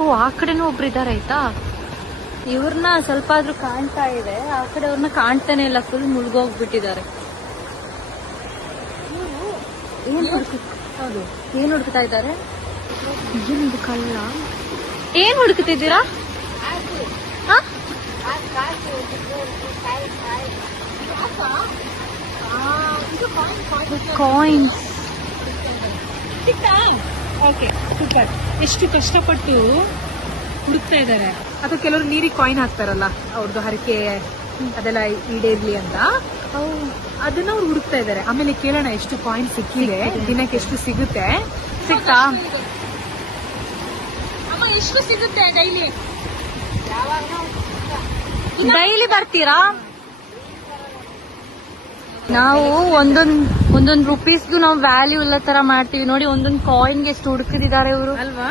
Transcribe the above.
ಓ ಆ ಕಡೆನೂ ಒಬ್ರು ಇದಾರೆ ಆಯ್ತಾ. ಇವ್ರನ್ನ ಸ್ವಲ್ಪ ಆದ್ರೂ ಕಾಣ್ತಾ ಇದೆ, ಆ ಕಡೆ ಅವ್ರನ್ನ ಕಾಣ್ತಾನೆ ಇಲ್ಲ, ಫುಲ್ ಮುಳುಗೋಗ್ಬಿಟ್ಟಿದ್ದಾರೆ. ಏನ್ ಹುಡುಕ್ತಾ ಇದ್ದಾರೆ? ಏನು ಕಳ್ಳ? ಏನ್ ಹುಡುಕ್ತಿದ್ದೀರಾ? ಕಾಯಿನ್ಸ್. Okay super. ಎಷ್ಟು ಕಷ್ಟಪಟ್ಟು ಹುಡುಕ್ತಾ ಇದ್ದಾರೆ. ಅಥವಾ ಕೆಲವರು ನೀರಿಗೆ ಕಾಯಿನ್ ಹಾಕ್ತಾರಲ್ಲ, ಅವ್ರದ್ದು ಹರಕೆ ಅದೆಲ್ಲ ಈಡೇರ್ಲಿ ಅಂತ, ಅದನ್ನ ಅವ್ರು ಹುಡುಕ್ತಾ ಇದ್ದಾರೆ. ಆಮೇಲೆ ಕೇಳೋಣ ಎಷ್ಟು ಕಾಯಿನ್ ಸಿಕ್ಕಿದೆ, ದಿನಕ್ಕೆ ಎಷ್ಟು ಸಿಗುತ್ತೆ. ಸಿಕ್ತಾ? ಅಮ್ಮ ಎಷ್ಟು ಸಿಗುತ್ತೆ ಡೈಲಿ? ಡೈಲಿ ಬರ್ತೀರಾ? ನಾವು ಒಂದೊಂದ್ ರುಪೀಸ್ದು ನಾವು ವ್ಯಾಲ್ಯೂ ಎಲ್ಲ ತರ ಮಾಡ್ತೀವಿ ನೋಡಿ. ಒಂದೊಂದು ಕಾಯಿನ್ಗೆ ಎಷ್ಟು ಹುಡುಕಿದ್ದಾರೆ ಇವರು ಅಲ್ವಾ?